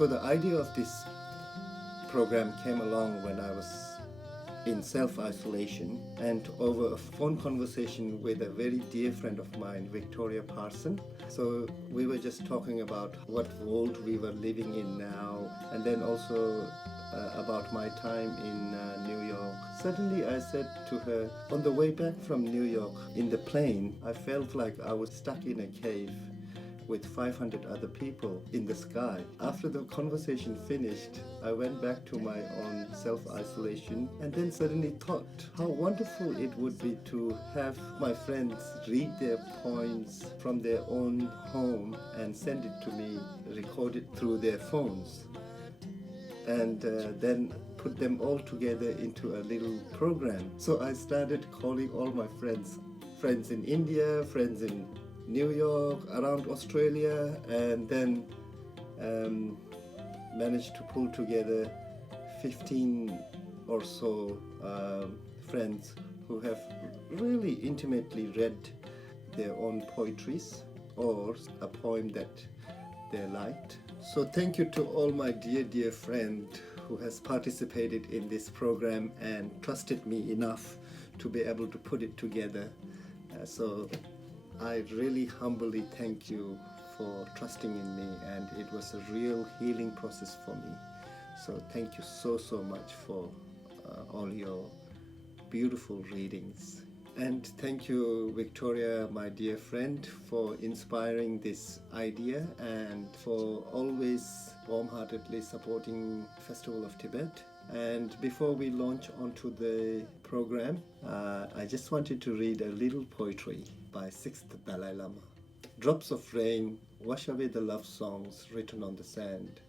So the idea of this program came along when I was in self-isolation, and over a phone conversation with a very dear friend of mine, Victoria Parson. So we were just talking about what world we were living in now, and then also about my time in New York. Suddenly I said to her, on the way back from New York in the plane, I felt like I was stuck in a cave with 500 other people in the sky. After the conversation finished, I went back to my own self-isolation and then suddenly thought how wonderful it would be to have my friends read their poems from their own home and send it to me, record it through their phones, and then put them all together into a little program. So I started calling all my friends in India, friends in New York, around Australia, and then managed to pull together 15 or so friends who have really intimately read their own poetries or a poem that they liked. So thank you to all my dear friend who has participated in this program and trusted me enough to be able to put it together. So I really humbly thank you for trusting in me, and it was a real healing process for me. So thank you so much for all your beautiful readings. And thank you, Victoria, my dear friend, for inspiring this idea and for always warm-heartedly supporting Festival of Tibet. And before we launch onto the program, I just wanted to read a little poetry by 6th Dalai Lama. Drops of rain wash away the love songs written on the sand,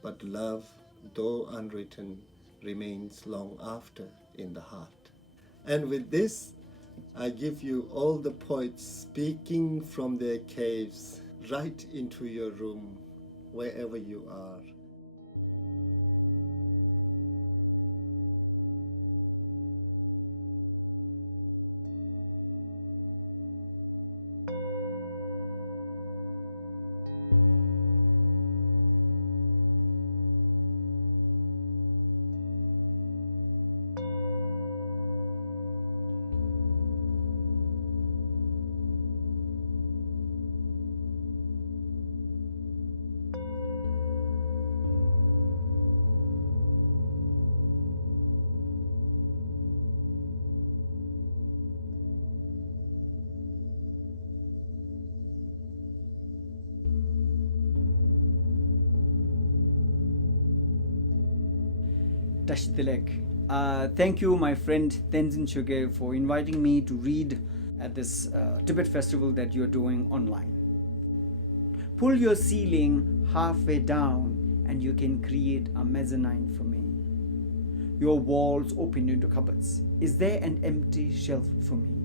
but love, though unwritten, remains long after in the heart. And with this, I give you all the poets speaking from their caves right into your room, wherever you are. Tashtilek. Thank you, my friend Tenzin Choge, for inviting me to read at this Tibet festival that you're doing online. Pull your ceiling halfway down and you can create a mezzanine for me. Your walls open into cupboards. Is there an empty shelf for me?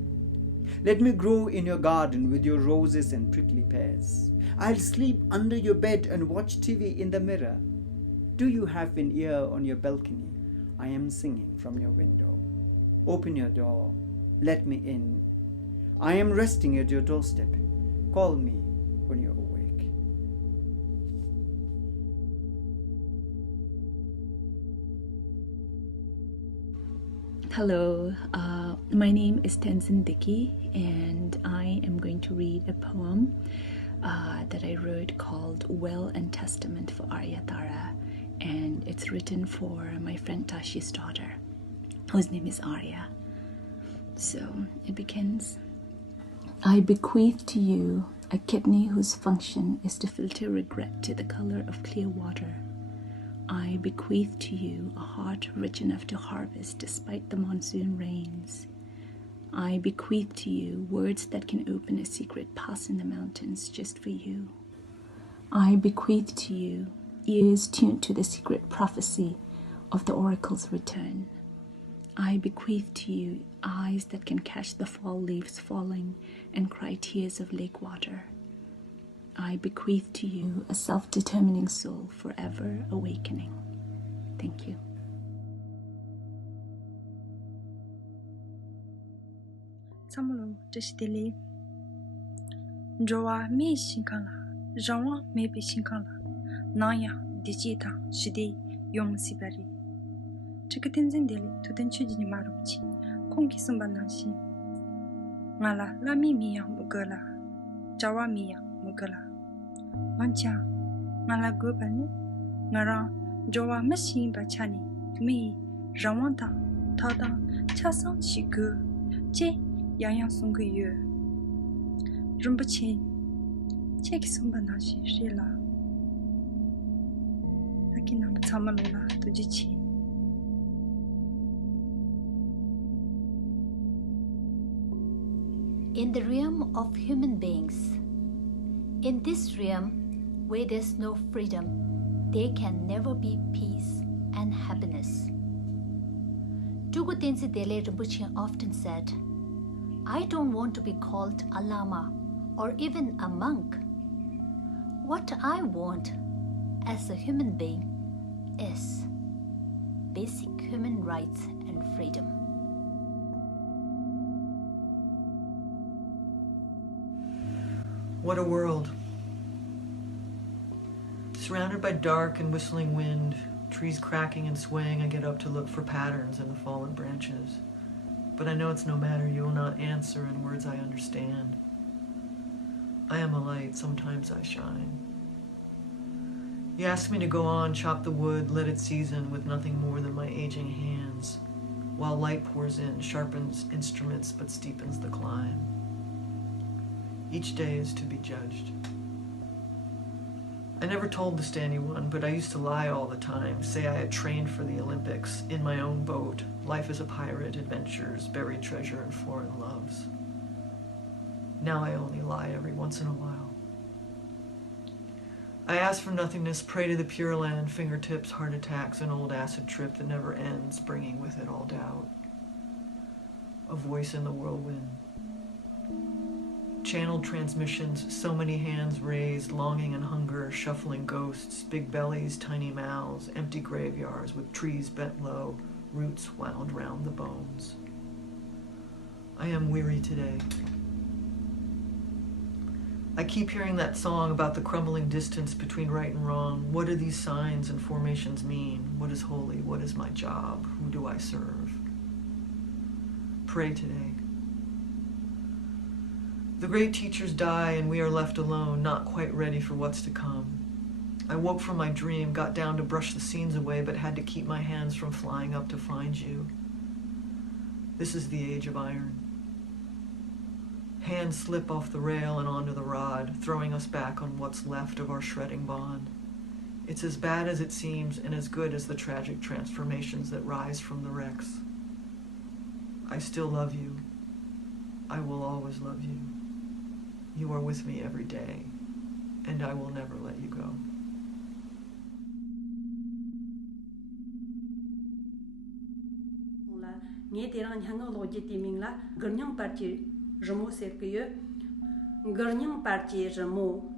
Let me grow in your garden with your roses and prickly pears. I'll sleep under your bed and watch TV in the mirror. Do you have an ear on your balcony? I am singing from your window. Open your door. Let me in. I am resting at your doorstep. Call me when you're awake. Hello, my name is Tenzin Dickey, and I am going to read a poem that I wrote called Will and Testament for Aryatara, and it's written for my friend Tashi's daughter, whose name is Arya. So it begins. I bequeath to you a kidney whose function is to filter regret to the color of clear water. I bequeath to you a heart rich enough to harvest despite the monsoon rains. I bequeath to you words that can open a secret pass in the mountains just for you. I bequeath to you ears tuned to the secret prophecy of the oracle's return. I bequeath to you eyes that can catch the fall leaves falling and cry tears of lake water. I bequeath to you a self-determining soul forever awakening. Thank you. Samlo Tashtili Joa me shinkala, Jawa me be shinkala, Naya 디지타 시디 용 시바리 chika tenzin deli tuten chujini marupchi kongki sumbananshi ngala lami miya mugala jawa miya mugala wancha ngala gobane ngara jowa masin bachani mi rawanta tada chasan chigu che yang sunggu yu rumbachi cheki sumbananshi shela takina tsamalula tujichi. In the realm of human beings, in this realm where there's no freedom, there can never be peace and happiness. Tugu Tenzin Dele Rinpoche often said, I don't want to be called a lama or even a monk. What I want as a human being is basic human rights and freedom. What a world. Surrounded by dark and whistling wind, trees cracking and swaying, I get up to look for patterns in the fallen branches. But I know it's no matter, you will not answer in words I understand. I am a light, sometimes I shine. You ask me to go on, chop the wood, let it season with nothing more than my aging hands, while light pours in, sharpens instruments but steepens the climb. Each day is to be judged. I never told this to anyone, but I used to lie all the time, say I had trained for the Olympics, in my own boat, life as a pirate, adventures, buried treasure, and foreign loves. Now I only lie every once in a while. I ask for nothingness, pray to the Pure Land, fingertips, heart attacks, an old acid trip that never ends, bringing with it all doubt. A voice in the whirlwind. Channeled transmissions, so many hands raised, longing and hunger, shuffling ghosts, big bellies, tiny mouths, empty graveyards with trees bent low, roots wound round the bones. I am weary today. I keep hearing that song about the crumbling distance between right and wrong. What do these signs and formations mean? What is holy? What is my job? Who do I serve? Pray today. The great teachers die and we are left alone, not quite ready for what's to come. I woke from my dream, got down to brush the scenes away, but had to keep my hands from flying up to find you. This is the age of iron. Hands slip off the rail and onto the rod, throwing us back on what's left of our shredding bond. It's as bad as it seems and as good as the tragic transformations that rise from the wrecks. I still love you. I will always love you. You are with me every day, and I will never let you go. Nghe terang nyang lo ji timing la garnyang parti remo serkye garnyang parti remo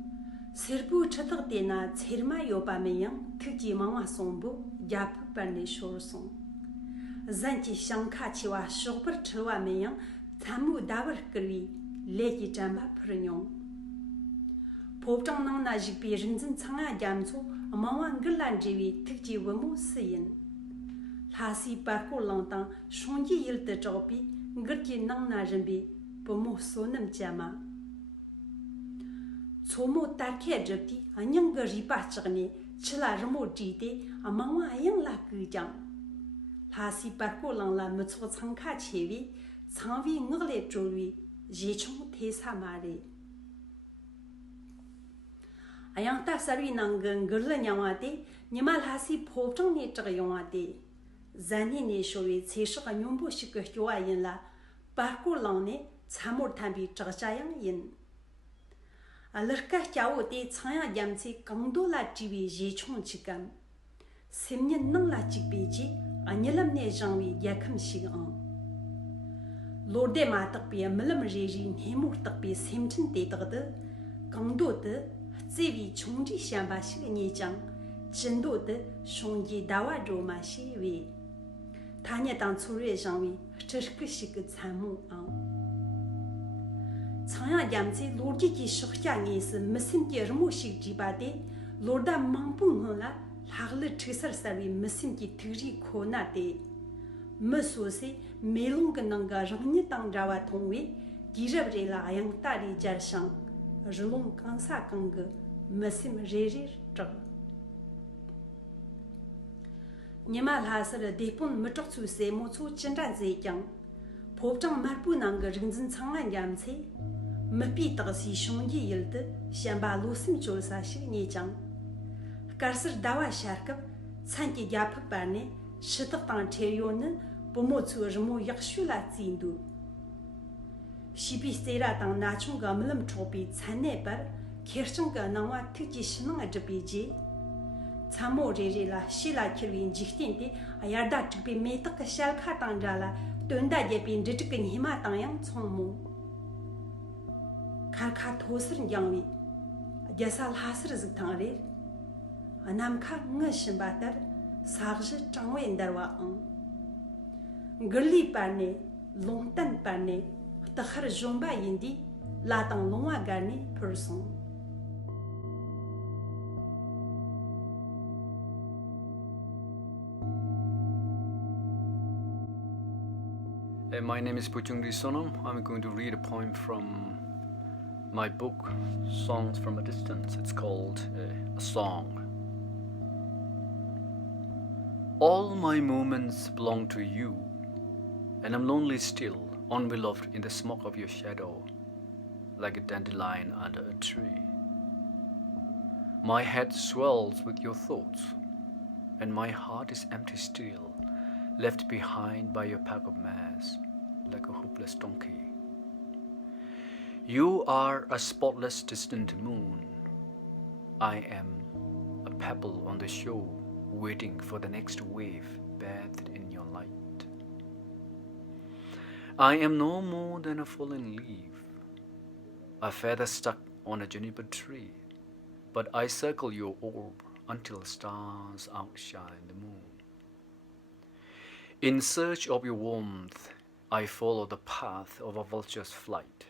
serpu chatag te na cherma yo pa me yang thji mangwa sombu jap par ne shor song zanchi shankha chiwa shogpar chwa me yang tamu dabar kri leji jamba phrnyong popchang nang na jikpi rinzin changa jamchu mangwa nglan jiwi thji wemu siyin Lhasi parkour longtang shongji yil de zhoubi ngirji nang na rinbi pomo sonam jama. Tsomo tarke zhibdi anyang ge riba chigni chila rimo jide amangwa ayang la gujang. Lhasi parkour long la mutso changka chewi changwi ngle zhouwi jichong tesa mari. Ayang ta sarwi nang ngirla nyangwa de nima lhasi popchang ni zhig yongwa de. Zani ne showi ceshig nyombo shik hyowa yin la parkour lang ne chamor thambi chagchayang yin alarka chawo te chaya jamchi kangdo la chiwi jichong chikam simnyin nang la chikbe ji anyelam ne jangwi yakham shig an lorde ma takbi mlam reji nemur takbi simchin te tagde kangdo de zewi chongji shamba shig ni jang jindo de shongji dawa ro ma shi wi Tanya dang tsure jangwi chishk shik tsamu ang. Changya yamzi lorji ki shukja ngi si misim ki rmo shik jiba de lorda mangpu ngla lagli trisar sarwi misim ki tigri khona te mesose melung nanga rangni tang jawa thongwe girabre la ayang tari jarshang rilong kansa kang misim rerir chag Nyama lhasar depon machok su se mo chu chinran ze kyang popchang marpu nang ga ringzin changan yam che mapi tag si shongji yild shamba losim chol sa shi ni chang karsir dawa sharkap chanki gyap parne shitak tang cheyon pomo chu rmo yakshu la tsindu shibi sera tang na chung ga mlam chopi channe par kerchang ga nawa tiji shinang ajbi ji Tsamo re la shila kirwin jiktin ti ayarda chikpi metak shalka tangja la tunda jepin rizhikin hima tangyang tsongmu. Karka tosir nyangwi, jasal hasir zik tangrir, anamka nga shimbatar sagzhi changwe ndarwa ang. Gerli parne, longtan parne, takhar zhomba yindi, latang longwa garni person. My name is Puchungri Sonam. I'm going to read a poem from my book, Songs from a Distance. It's called A Song. All my moments belong to you, and I'm lonely still, unbeloved in the smoke of your shadow, like a dandelion under a tree. My head swells with your thoughts, and my heart is empty still, left behind by your pack of mares, like a hopeless donkey. You are a spotless distant moon. I am a pebble on the shore, waiting for the next wave bathed in your light. I am no more than a fallen leaf, a feather stuck on a juniper tree, but I circle your orb until stars outshine the moon. In search of your warmth, I follow the path of a vulture's flight,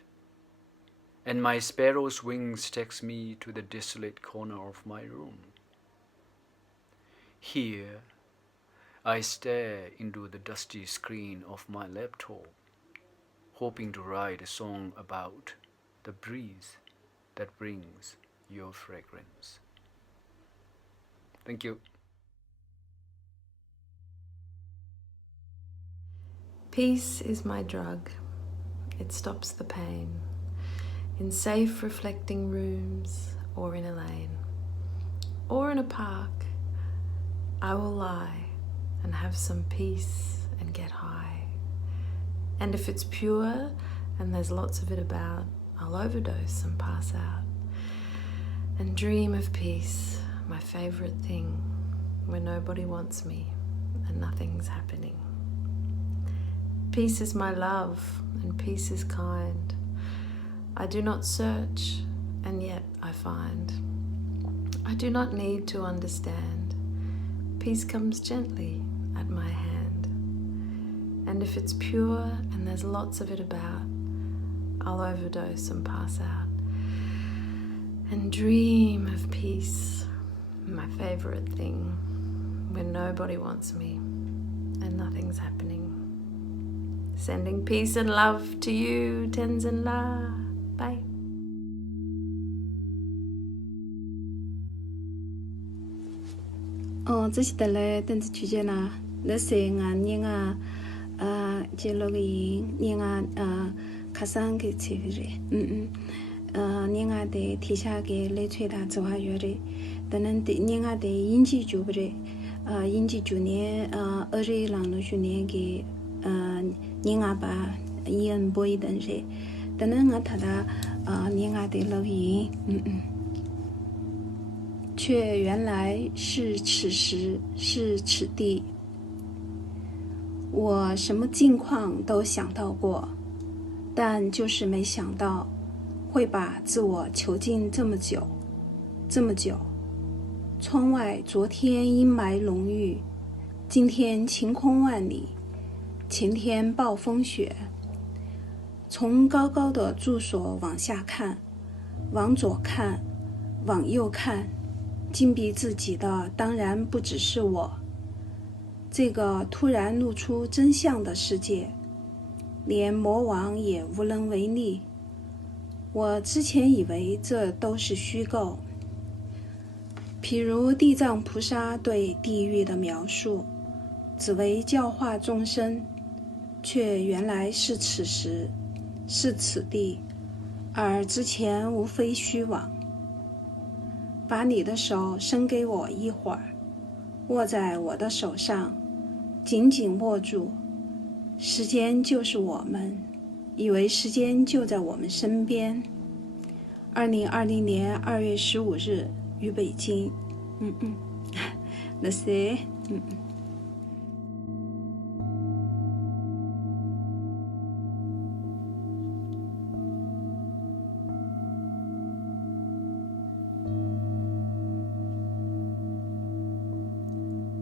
and my sparrow's wings takes me to the desolate corner of my room. Here, I stare into the dusty screen of my laptop, hoping to write a song about the breeze that brings your fragrance. Thank you. Peace is my drug. It stops the pain. In safe reflecting rooms or in a lane or in a park, I will lie and have some peace and get high. And if it's pure and there's lots of it about, I'll overdose and pass out. And dream of peace, my favorite thing, where nobody wants me and nothing's happening. Peace is my love, and peace is kind. I do not search, and yet I find. I do not need to understand. Peace comes gently at my hand. And if it's pure and there's lots of it about, I'll overdose and pass out. And dream of peace, my favorite thing, when nobody wants me and nothing's happening. Sending peace and love to you, Tenzin La. Bye. This is the Tenzin Chujena. Let's say nga jelogi nga kasangi chivire. Nga de tisha le cheda zoha yore. Then nga de inji jubre. Inji june eri lang no june ge. Nga ba yen boy dan re dan nga tada nga de lo yin 却原来是此时是此地我什么境况都想到过但就是没想到会把自我囚禁这么久窗外昨天阴霾浓郁今天晴空万里前天暴风雪从高高的住所往下看往左看往右看禁闭自己的当然不只是我，这个突然露出真相的世界，连魔王也无能为力。我之前以为这都是虚构，譬如地藏菩萨对地狱的描述，只为教化众生，却原来是此时，是此地，而之前无非虚妄。把你的手伸给我一会儿，握在我的手上，紧紧握住。时间就是我们，以为时间就在我们身边。2020年2月15日于北京。那是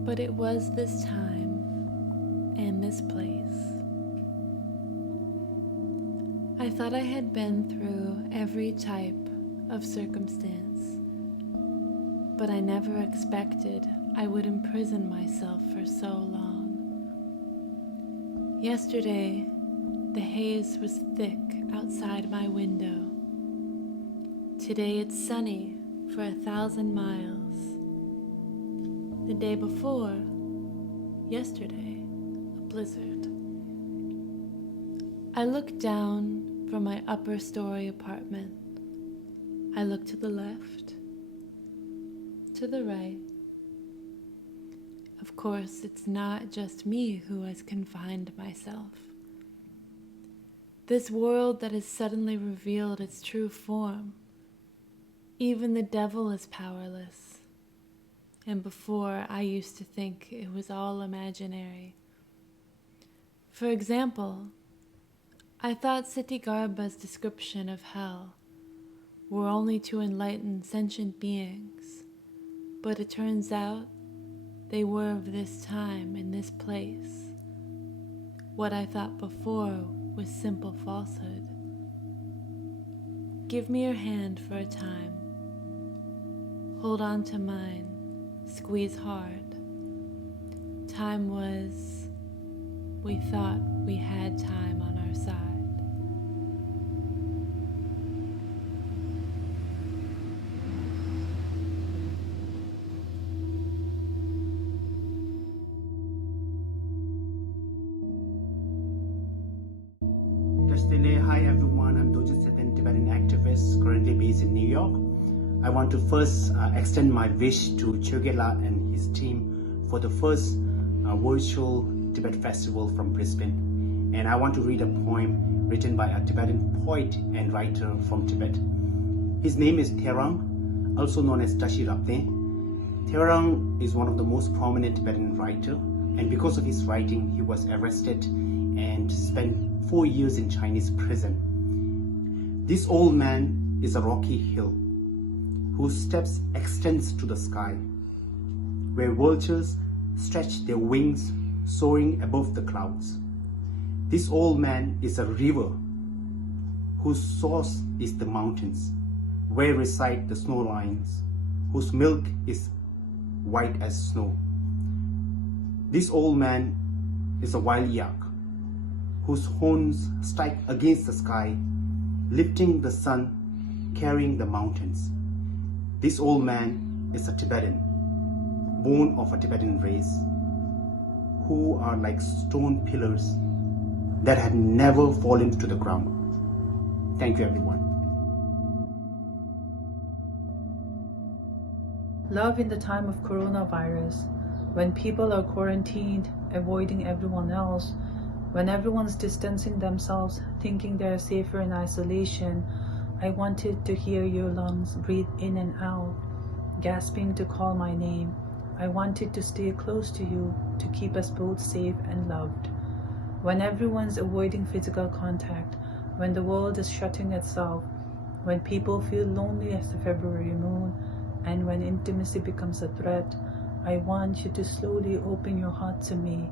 But it was this time and this place. I thought I had been through every type of circumstance, but I never expected I would imprison myself for so long. Yesterday, the haze was thick outside my window. Today it's sunny for 1,000 miles. The day before, yesterday, a blizzard. I looked down from my upper story apartment. I looked to the left, to the right. Of course, it's not just me who has confined myself. This world that has suddenly revealed its true form, even the devil is powerless. And before, I used to think it was all imaginary. For example, I thought Siddhigarba's description of hell were only to enlighten sentient beings, but it turns out they were of this time and this place. What I thought before was simple falsehood. Give me your hand for a time. Hold on to mine. Squeeze hard. Time was, we thought we had time on our side. Hi everyone, I'm Dojit Sepen, Tibetan activist currently based in New York. I want to first extend my wish to Chogela and his team for the first virtual Tibet festival from Brisbane. And I want to read a poem written by a Tibetan poet and writer from Tibet. His name is Therang, also known as Tashi Rabde. Therang is one of the most prominent Tibetan writer, and because of his writing, he was arrested and spent 4 years in Chinese prison. This old man is a rocky hill whose steps extends to the sky, where vultures stretch their wings soaring above the clouds. This old man is a river whose source is the mountains, where reside the snow lions, whose milk is white as snow. This old man is a wild yak, whose horns strike against the sky, lifting the sun, carrying the mountains. This old man is a Tibetan, born of a Tibetan race, who are like stone pillars that had never fallen to the ground. Thank you, everyone. Love in the time of coronavirus, when people are quarantined, avoiding everyone else, when everyone's distancing themselves, thinking they're safer in isolation, I wanted to hear your lungs breathe in and out, gasping to call my name. I wanted to stay close to you, to keep us both safe and loved. When everyone's avoiding physical contact, when the world is shutting itself, when people feel lonely as the February moon, and when intimacy becomes a threat, I want you to slowly open your heart to me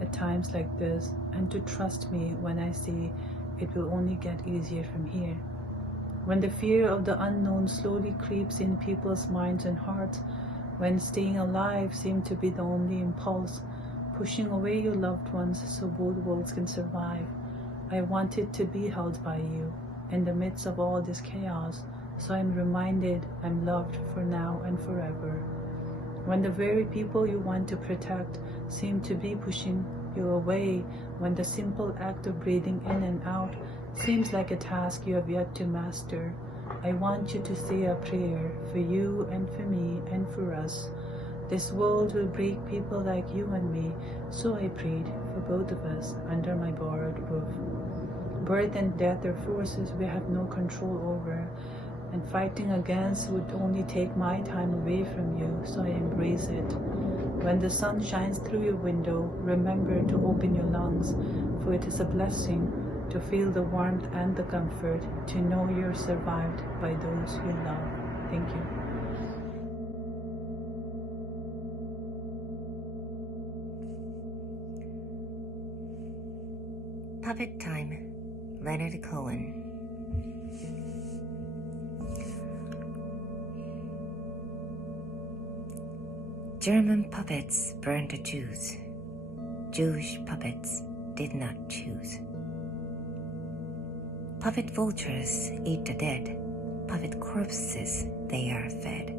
at times like this, and to trust me when I say it will only get easier from here. When the fear of the unknown slowly creeps in people's minds and hearts, when staying alive seemed to be the only impulse, pushing away your loved ones so both worlds can survive. I wanted to be held by you in the midst of all this chaos, so I'm reminded I'm loved for now and forever. When the very people you want to protect seem to be pushing you away, when the simple act of breathing in and out seems like a task you have yet to master, I want you to say a prayer for you and for me and for us. This world will break people like you and me, so I prayed for both of us under my borrowed roof. Birth and death are forces we have no control over, and fighting against would only take my time away from you, so I embrace it. When the sun shines through your window, remember to open your lungs, for it is a blessing to feel the warmth and the comfort, to know you're survived by those you love. Thank you. Puppet Time, Leonard Cohen. German puppets burned the Jews. Jewish puppets did not choose. Puppet vultures eat the dead. Puppet corpses they are fed.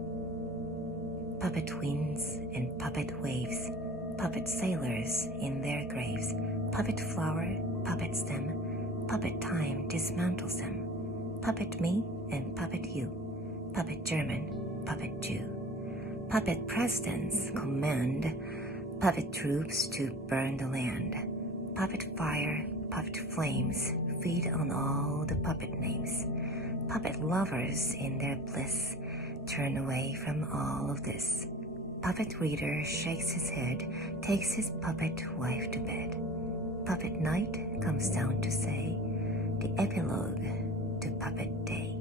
Puppet winds and puppet waves. Puppet sailors in their graves. Puppet flower, puppet stem. Puppet time dismantles them. Puppet me and puppet you. Puppet German, puppet Jew. Puppet presidents command puppet troops to burn the land. Puppet fire, puppet flames feed on all the puppet names. Puppet lovers in their bliss turn away from all of this. Puppet reader shakes his head, takes his puppet wife to bed. Puppet night comes down to say the epilogue to puppet day.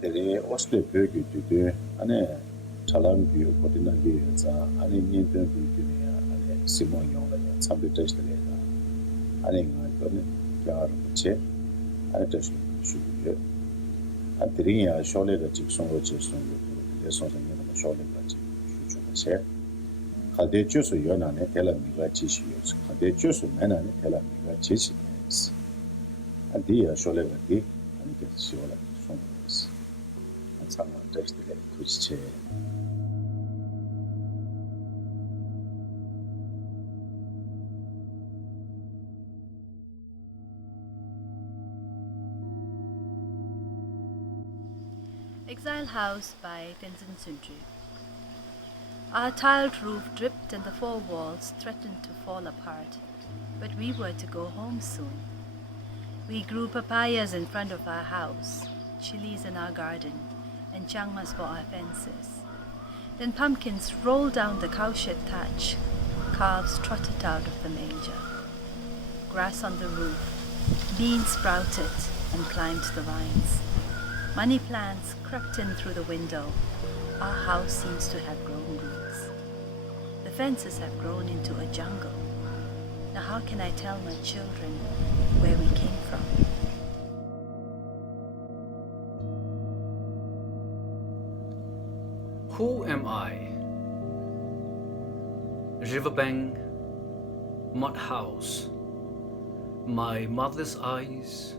Tere osle pyoge tude ane chalam biyo kodina ge za ane nyenten biyo ya ane simon yongla ya sambe test le da ane nga tone kyar che ane test shuge ane tere ya shole da jikson go jikson go le so ne na shole da ji shu che khade chu so yona ne tela mi ga chi shi yo khade chu so mena ne tela mi ga chi shi ane ya shole ga di ane ke shole Exile House by Tenzin Sunju. Our tiled roof dripped and the four walls threatened to fall apart, but we were to go home soon. We grew papayas in front of our house, chilies in our garden, and changas for our fences. Then pumpkins rolled down the cowshed thatch, calves trotted out of the manger. Grass on the roof, beans sprouted and climbed the vines. Money plants crept in through the window. Our house seems to have grown roots. The fences have grown into a jungle. Now how can I tell my children where we came from? Who am I? Riverbank, mud house, my mother's eyes,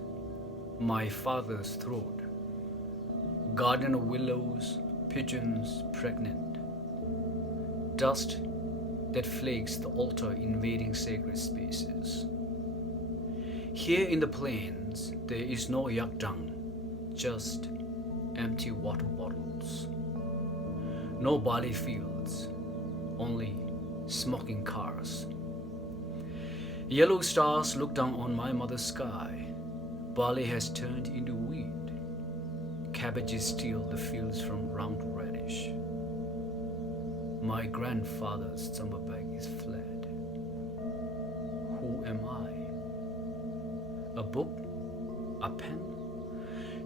my father's throat, garden of willows, pigeons pregnant, dust that flakes the altar invading sacred spaces. Here in the plains, there is no yakdang, just empty water bottles. No barley fields, only smoking cars. Yellow stars look down on my mother's sky. Barley has turned into wheat. Cabbages steal the fields from round radish. My grandfather's summer bag is fled. Who am I? A book? A pen?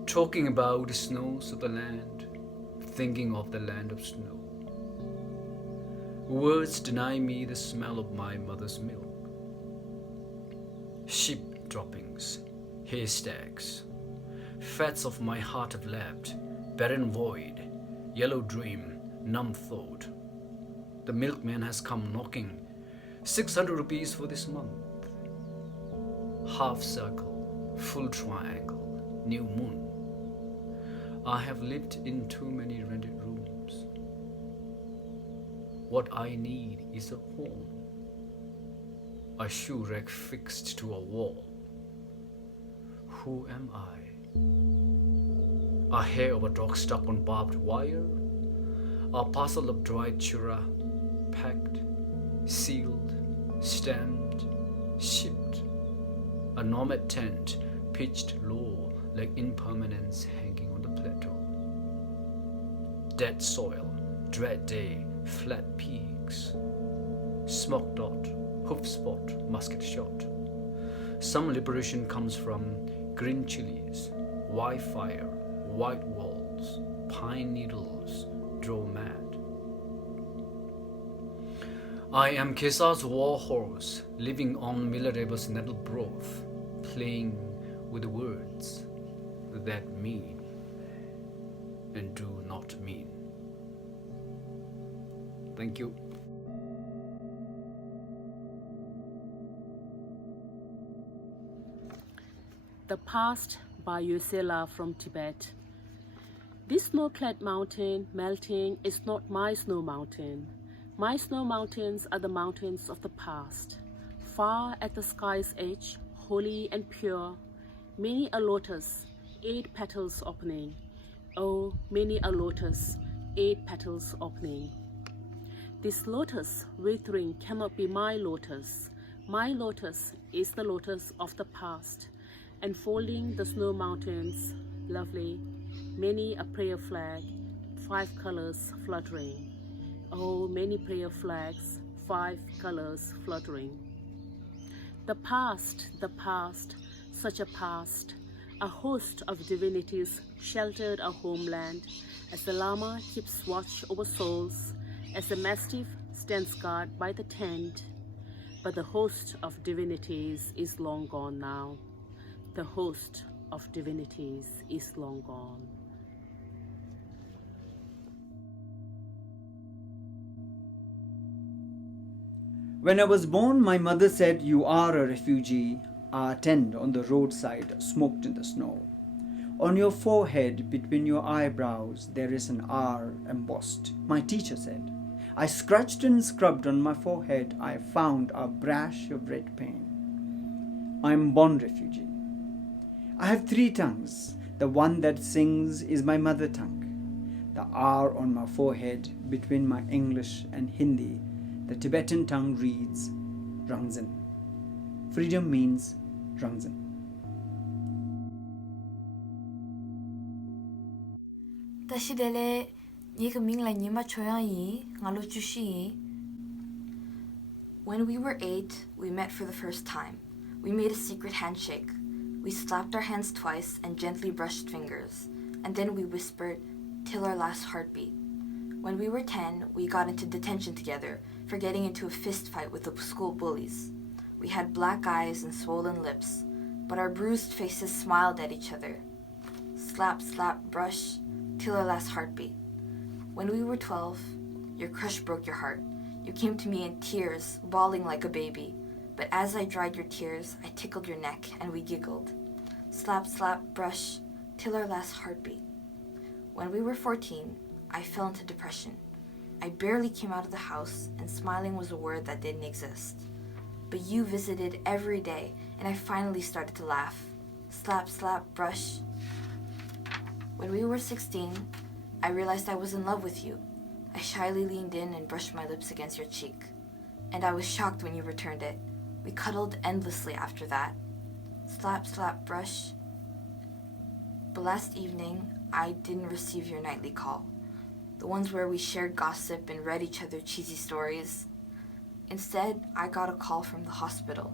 Talking about the snows of the land, thinking of the land of snow. Words deny me the smell of my mother's milk. Sheep droppings, haystacks. Fats of my heart have leapt, barren void, yellow dream, numb thought. The milkman has come knocking, 600 rupees for this month. Half circle, full triangle, new moon. I have lived in too many rented rooms. What I need is a home. A shoe rack fixed to a wall. Who am I? A hair of a dog stuck on barbed wire? A parcel of dried chura, packed, sealed, stamped, shipped. A nomad tent pitched low like impermanence hanging on the plateau. Dead soil, dread day, flat peaks. Smoke dot, hoof spot, musket shot. Some liberation comes from green chilies, white fire, white walls, pine needles, draw mad. I am Kesa's war horse, living on Milareba's nettle broth, playing with the words that mean and do not mean. Thank you. The Past by Yosela from Tibet. This snow-clad mountain melting is not my snow mountain. My snow mountains are the mountains of the past. Far at the sky's edge, holy and pure, many a lotus, 8 petals opening. Oh, many a lotus, 8 petals opening. This lotus withering cannot be my lotus. My lotus is the lotus of the past. Enfolding the snow mountains, lovely, many a prayer flag, 5 colors fluttering. Oh, many prayer flags, 5 colors fluttering. The past, such a past, a host of divinities sheltered our homeland, as the Lama keeps watch over souls, as the mastiff stands guard by the tent. But the host of divinities is long gone now. The host of divinities is long gone. When I was born, my mother said, "You are a refugee. Our tent on the roadside smoked in the snow. On your forehead, between your eyebrows, there is an R embossed," my teacher said. I scratched and scrubbed on my forehead. I found a brash of red paint. I am born refugee. I have 3 tongues. The one that sings is my mother tongue. The R on my forehead, between my English and Hindi, the Tibetan tongue reads Rangzin. Freedom means Rangzin. Tashidele Yikaming la Nima Choyanyi, Ngaluchushi. When we were 8, we met for the first time. We made a secret handshake. We slapped our hands twice and gently brushed fingers, and then we whispered till our last heartbeat. When we were 10, we got into detention together for getting into a fist fight with the school bullies. We had black eyes and swollen lips, but our bruised faces smiled at each other. Slap, slap, brush, till our last heartbeat. When we were 12, your crush broke your heart. You came to me in tears, bawling like a baby. But as I dried your tears, I tickled your neck and we giggled. Slap, slap, brush, till our last heartbeat. When we were 14, I fell into depression. I barely came out of the house, and smiling was a word that didn't exist. But you visited every day, and I finally started to laugh. Slap, slap, brush. When we were 16, I realized I was in love with you. I shyly leaned in and brushed my lips against your cheek. And I was shocked when you returned it. We cuddled endlessly after that. Slap, slap, brush. But last evening, I didn't receive your nightly call. The ones where we shared gossip and read each other cheesy stories. Instead, I got a call from the hospital,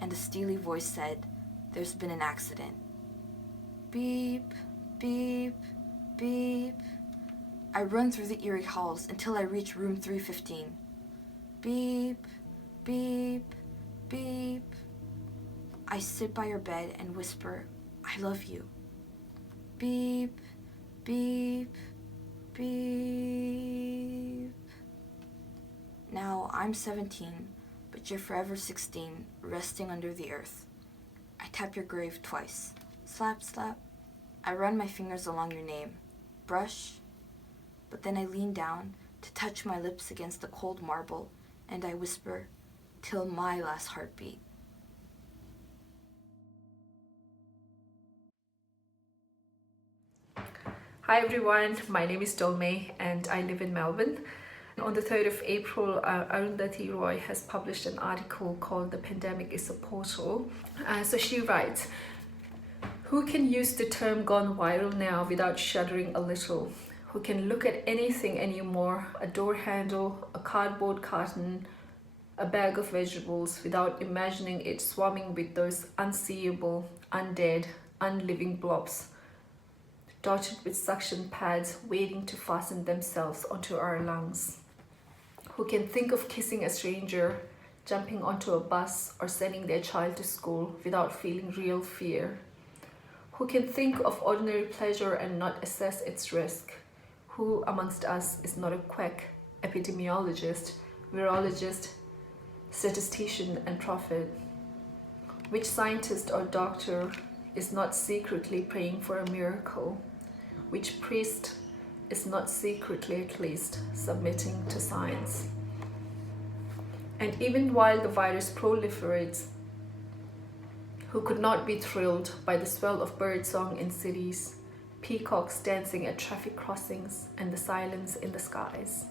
and a steely voice said, "There's been an accident." Beep, beep, beep. I run through the eerie halls until I reach room 315. Beep, beep, beep. I sit by your bed and whisper, I love you. Beep, beep, beep. Now I'm 17, but you're forever 16, resting under the earth. I tap your grave twice. Slap, slap. I run my fingers along your name. Brush. But then I lean down to touch my lips against the cold marble, and I whisper, till my last heartbeat. Hi everyone, my name is Dolme and I live in Melbourne. On the 3rd of April, Arundhati Roy has published an article called The Pandemic is a Portal. So she writes, who can use the term gone viral now without shuddering a little? Who can look at anything anymore, a door handle, a cardboard carton, a bag of vegetables, without imagining it swarming with those unseeable, undead, unliving blobs, dotted with suction pads waiting to fasten themselves onto our lungs? Who can think of kissing a stranger, jumping onto a bus, or sending their child to school without feeling real fear? Who can think of ordinary pleasure and not assess its risk? Who amongst us is not a quack, epidemiologist, virologist, statistician, and prophet? Which scientist or doctor is not secretly praying for a miracle? Which priest is not secretly, at least, submitting to science? And even while the virus proliferates, who could not be thrilled by the swell of birdsong in cities, peacocks dancing at traffic crossings, and the silence in the skies?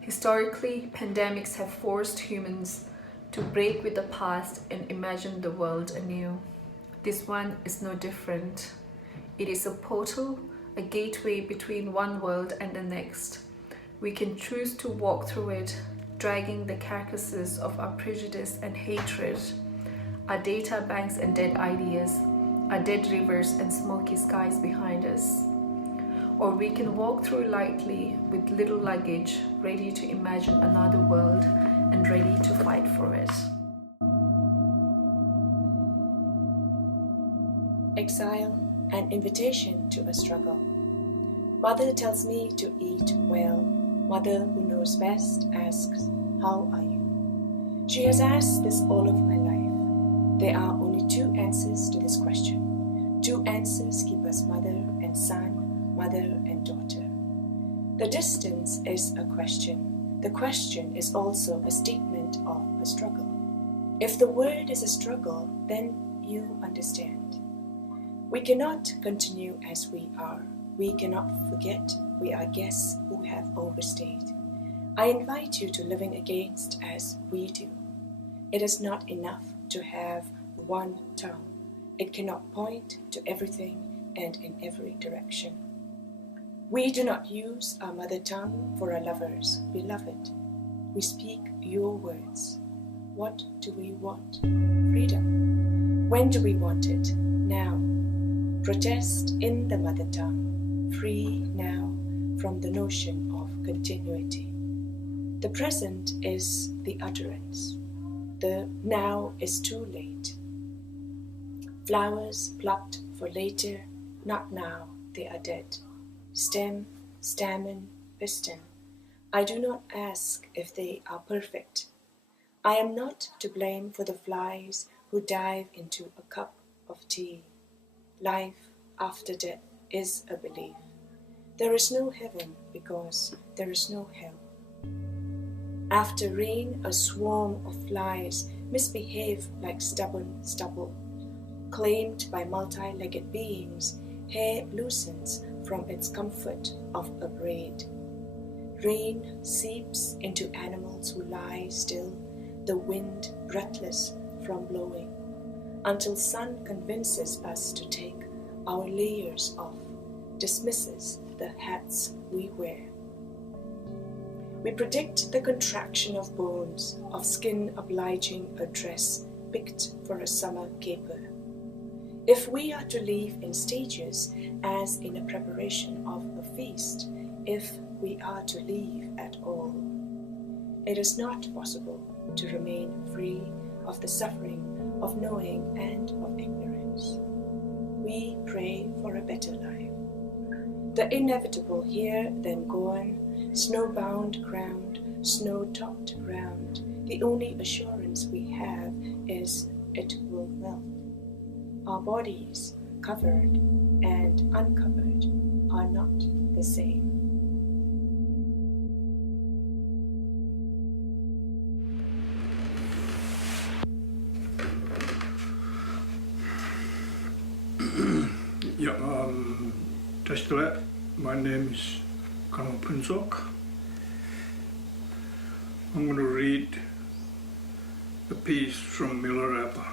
Historically, pandemics have forced humans to break with the past and imagine the world anew. This one is no different. It is a portal, a gateway between one world and the next. We can choose to walk through it, dragging the carcasses of our prejudice and hatred, our data banks and dead ideas, our dead rivers and smoky skies behind us. Or we can walk through lightly with little luggage, ready to imagine another world and ready to fight for it. Exile, an invitation to a struggle. Mother tells me to eat well. Mother, who knows best, asks, how are you? She has asked this all of my life. There are only two answers to this question. Two answers keep us mother and son, mother and daughter. The distance is a question. The question is also a statement of a struggle. If the word is a struggle, then you understand. We cannot continue as we are. We cannot forget we are guests who have overstayed. I invite you to living against as we do. It is not enough to have one tongue. It cannot point to everything and in every direction. We do not use our mother tongue for our lovers, beloved. We speak your words. What do we want? Freedom. When do we want it? Now. Protest in the mother tongue. Free now from the notion of continuity. The present is the utterance. The now is too late. Flowers plucked for later, not now, they are dead. Stem, stamen, piston. I do not ask if they are perfect. I am not to blame for the flies who dive into a cup of tea. Life after death is a belief. There is no heaven because there is no hell. After rain, a swarm of flies misbehave like stubborn stubble. Claimed by multi-legged beings, hair loosens from its comfort of a braid. Rain seeps into animals who lie still, the wind breathless from blowing, until sun convinces us to take our layers off, dismisses the hats we wear. We predict the contraction of bones, of skin obliging a dress picked for a summer caper. If we are to live in stages as in a preparation of a feast, if we are to live at all, it is not possible to remain free of the suffering of knowing and of ignorance. We pray for a better life. The inevitable here, then gone, snowbound ground, snow-topped ground. The only assurance we have is it will melt. Our bodies, covered and uncovered, are not the same. Testlet, my name is Colonel Prinsok. I'm going to read a piece from Milarepa.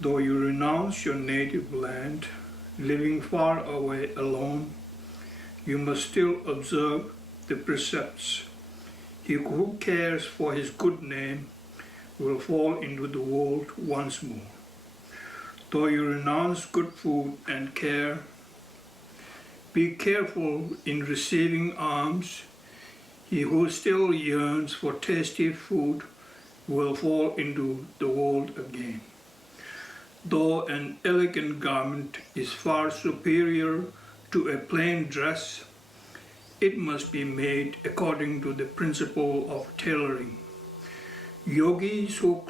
Though you renounce your native land, living far away alone, you must still observe the precepts. He who cares for his good name will fall into the world once more. Though you renounce good food and care, be careful in receiving alms. He who still yearns for tasty food will fall into the world again. Though an elegant garment is far superior to a plain dress, it must be made according to the principle of tailoring. Yogis who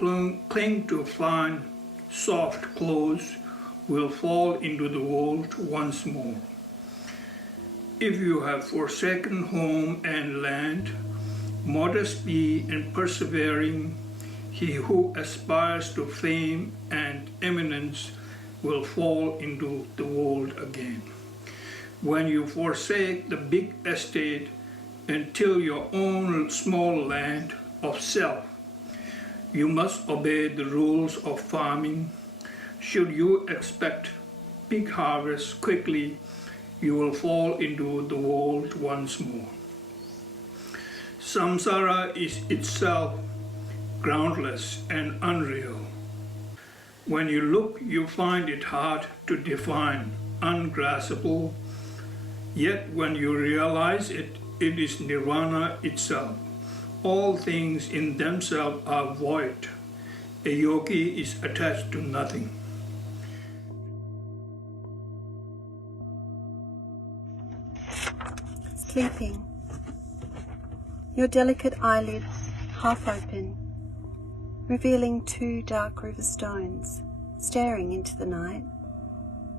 cling to fine, soft clothes will fall into the world once more. If you have forsaken home and land, modest be and persevering, he who aspires to fame and eminence will fall into the world again. When you forsake the big estate and till your own small land of self, you must obey the rules of farming. Should you expect big harvests quickly, you will fall into the world once more. Samsara is itself groundless and unreal. When you look, you find it hard to define, ungraspable. Yet when you realize it, it is nirvana itself. All things in themselves are void. A yogi is attached to nothing. Sleeping. Your delicate eyelids half open, revealing 2 dark river stones staring into the night.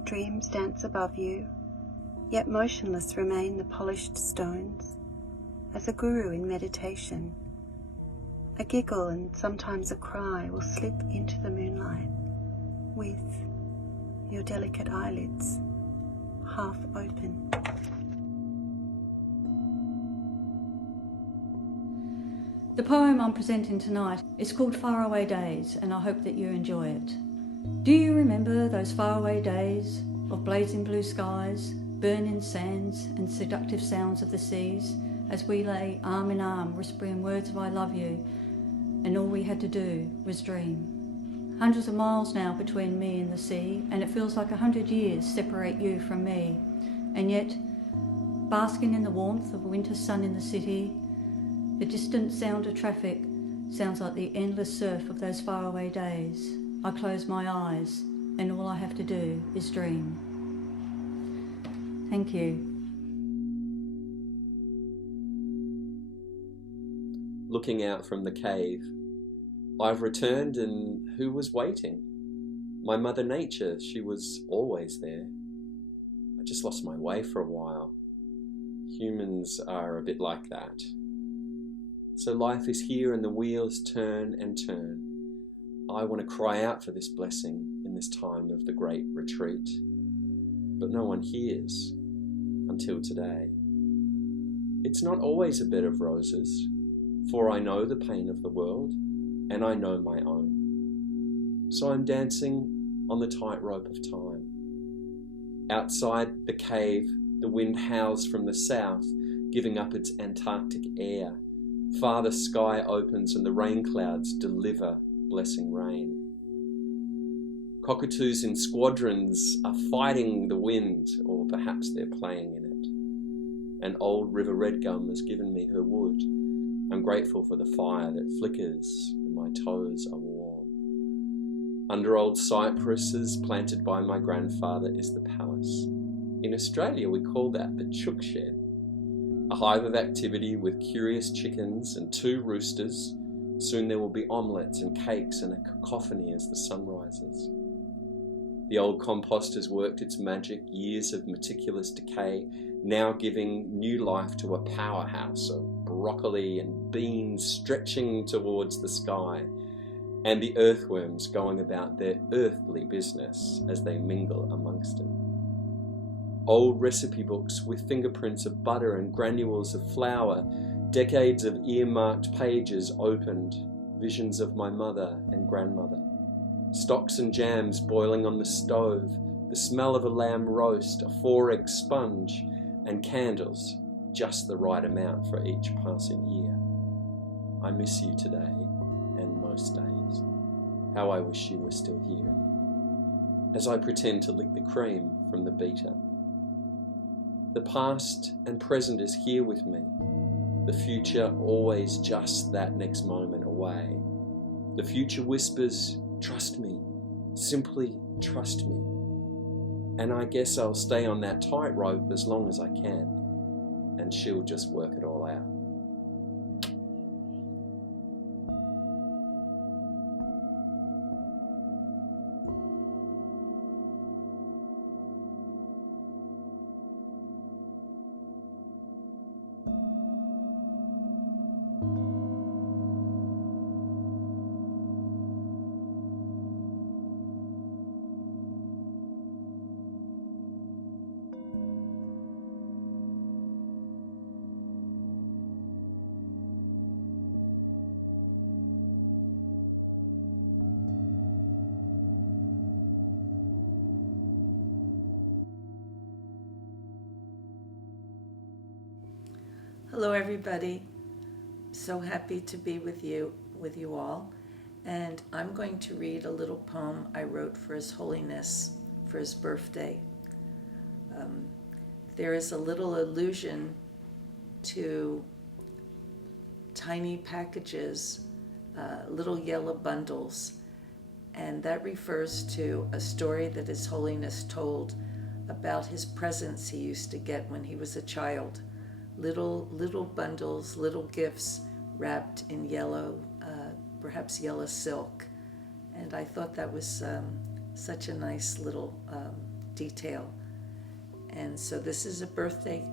Dreams dance above you, yet motionless remain the polished stones, as a guru in meditation. A giggle and sometimes a cry will slip into the moonlight with your delicate eyelids half open. The poem I'm presenting tonight is called Faraway Days, and I hope that you enjoy it. Do you remember those faraway days of blazing blue skies, burning sands and seductive sounds of the seas, as we lay arm in arm whispering words of I love you, and all we had to do was dream? Hundreds of miles now between me and the sea, and it feels like 100 years separate you from me. And yet, basking in the warmth of a winter sun in the city, the distant sound of traffic sounds like the endless surf of those faraway days. I close my eyes, and all I have to do is dream. Thank you. Looking out from the cave, I've returned, and who was waiting? My mother nature, she was always there. I just lost my way for a while. Humans are a bit like that. So life is here and the wheels turn and turn. I want to cry out for this blessing in this time of the great retreat. But no one hears until today. It's not always a bed of roses, for I know the pain of the world and I know my own. So I'm dancing on the tightrope of time. Outside the cave, the wind howls from the south, giving up its Antarctic air. Far the sky opens and the rain clouds deliver blessing rain. Cockatoos in squadrons are fighting the wind, or perhaps they're playing in it. An old river redgum has given me her wood. I'm grateful for the fire that flickers and my toes are warm. Under old cypresses planted by my grandfather is the palace. In Australia we call that the chook shed. A hive of activity with curious chickens and 2 roosters. Soon there will be omelettes and cakes and a cacophony as the sun rises. The old compost has worked its magic, years of meticulous decay, now giving new life to a powerhouse of broccoli and beans stretching towards the sky, and the earthworms going about their earthly business as they mingle amongst it. Old recipe books with fingerprints of butter and granules of flour, decades of earmarked pages opened, visions of my mother and grandmother. Stocks and jams boiling on the stove, the smell of a lamb roast, a 4-egg sponge, and candles, just the right amount for each passing year. I miss you today, and most days. How I wish you were still here, as I pretend to lick the cream from the beater. The past and present is here with me, the future always just that next moment away. The future whispers, trust me, simply trust me. And I guess I'll stay on that tightrope as long as I can, and she'll just work it all out. Hello everybody, so happy to be with you all, and I'm going to read a little poem I wrote for His Holiness for his birthday. There is a little allusion to tiny packages, little yellow bundles, and that refers to a story that His Holiness told about his presents he used to get when he was a child. Little bundles, little gifts wrapped in yellow, perhaps yellow silk. And I thought that was such a nice little detail. And so this is a birthday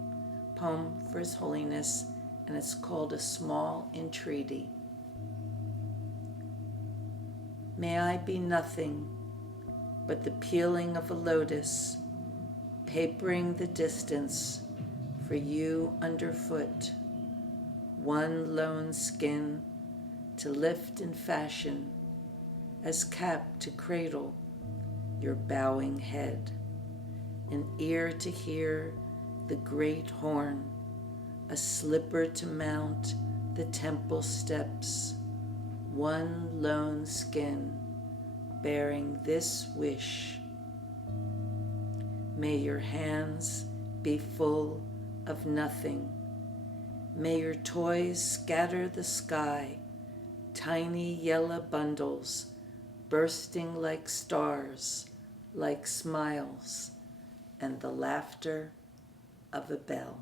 poem for His Holiness, and it's called A Small Entreaty. May I be nothing but the peeling of a lotus, papering the distance for you underfoot, one lone skin to lift and fashion as cap to cradle your bowing head, an ear to hear the great horn, a slipper to mount the temple steps, one lone skin bearing this wish. May your hands be full of nothing. May your toys scatter the sky, tiny yellow bundles bursting like stars, like smiles, and the laughter of a bell.